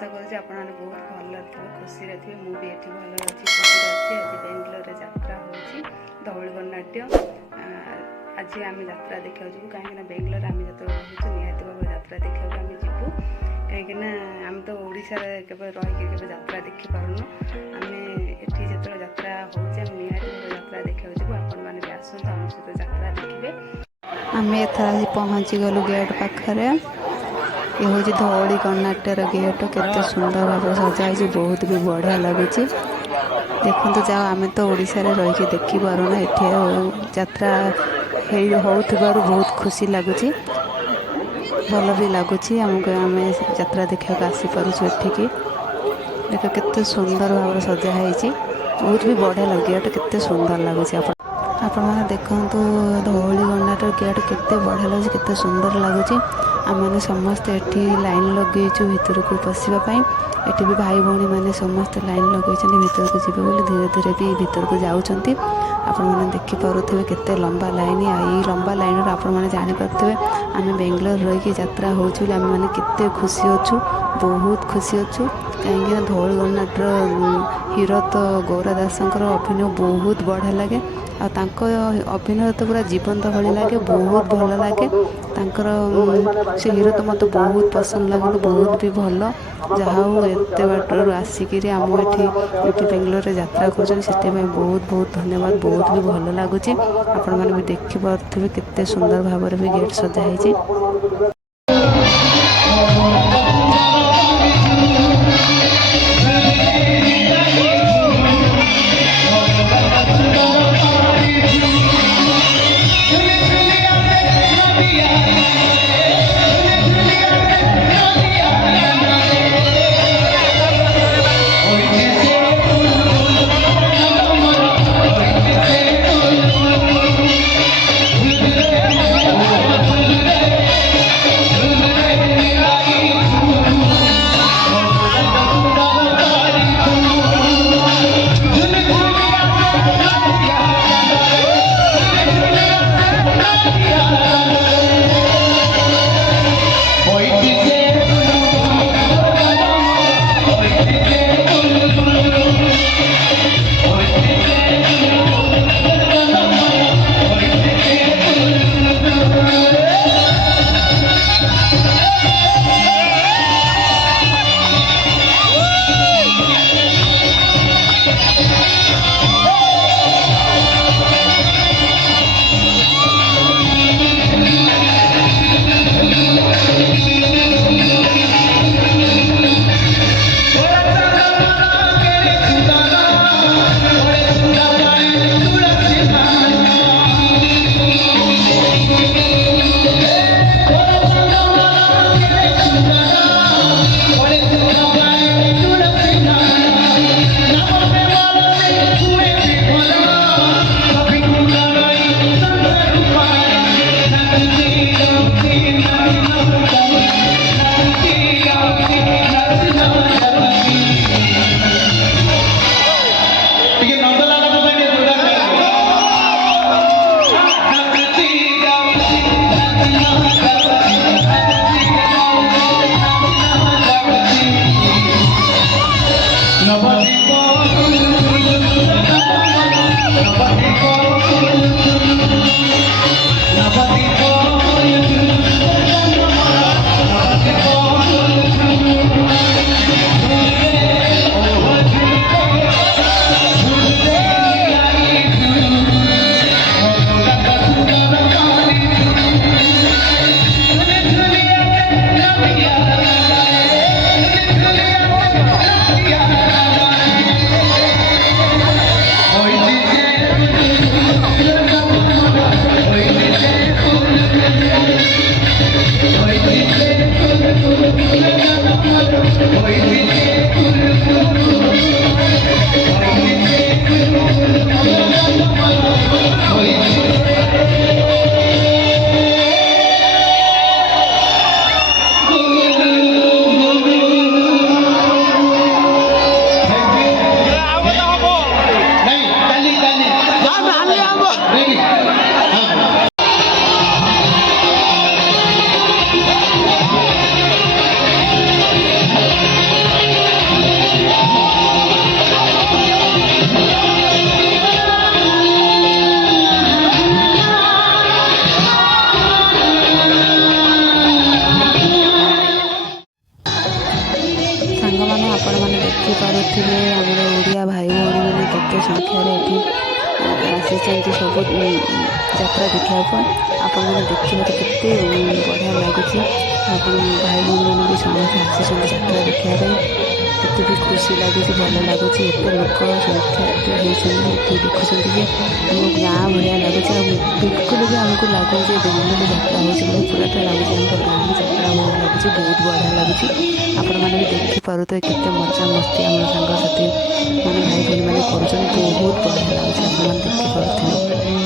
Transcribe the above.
आशा करुँच आप बहुत भल थे खुशी थे मुझे ये भल अच्छी खुशी अच्छी आज बेंगलोर यात्रा हो धौली गणनाट्य आज आम यात्रा देखा जीव कहीं बेंगलोर आम जो रोचु निहती भाव यात्रा देखा आम जीवु कहीं आम तो ओडिशा के रही यात्रा देखी पारूनु आम ये जो यात्रा होती निहती भाव यात्रा देखा जीवु आपण मैंने भी आसतु आम सहित यात्रा देखिए। आम एथर पहुँची गलु गेट पाखे ये हूँ धौली गणनाट्यर गेट केते सुंदर भाव सजाई बहुत भी बढ़िया लगुच देखो जाओ आम तो ओडिशा रे रही देखी पारुना ये यात्रा हो बहुत खुशी लगुच भल भी लगुच आमको आम यात्रा देखा आसीपी देख केते सुंदर भाव सजाई बहुत भी बढ़िया लगे गेट केते सुंदर लगुच आपण मैंने देखु धौली गणनाट्य गेट केते बढ़िया लगे केते सुंदर लगुच आम मैंने समस्ते एठी लाइन लगेचु भितर को पशिवाई एटी भी भाई भौणी मैंने समस्ते लाइन लगे भितर को जी बोली धीरे धीरे भी भितर को जाऊँच आपण मैंने देखिपे केते लंबा लाइन यही लंबा लाइन आपण मैंने जानीपे आम बेंगलोर रही यात्रा हो आम मैंने केते खुशी अच्छु बहुत खुशी अच्छु कहीं धौली गणनाट्य हीरो तो गौरा दासंकर अभिनय बहुत बढ़िया लगे अभिनय तो पूरा जीवंत भली लगे बहुत भल लगे से हीरो तो मत बहुत पसंद लगे बहुत भी भल जहाँ एत बाटर आसिक आम ये बेंगलोर यात्रा कर बहुत बहुत धन्यवाद बहुत भी भल लगुच आपण मैंने भी देखिपे केते सुंदर भाव भी गेट सजाई। देखिए आमर ओडिया भाई भौणी मैंने केते संख्यार एटी आसी सब यात्रा देखा आपण मैंने देखिए केते बढ़िया लगुच आप भाई भौणी मैंने भी समस्त आसी यात्रा देखा केते भी खुशी लगुच भल लगुच एत लोक संख्या होती देखुं जे आम गाँ भाया लगुच बिल्कुल भी आमको लगुच बेंगलोर यात्रा हो पूरा तो लगुच आम गाँव यात्रा लगुच बहुत बढ़िया लगुच आपण मैंने भी देखिपे केते मजा मस्ती आम सांगसाथी मैंने भाई भाई मैंने कर बहुत बढ़िया लगुच आप देखिपे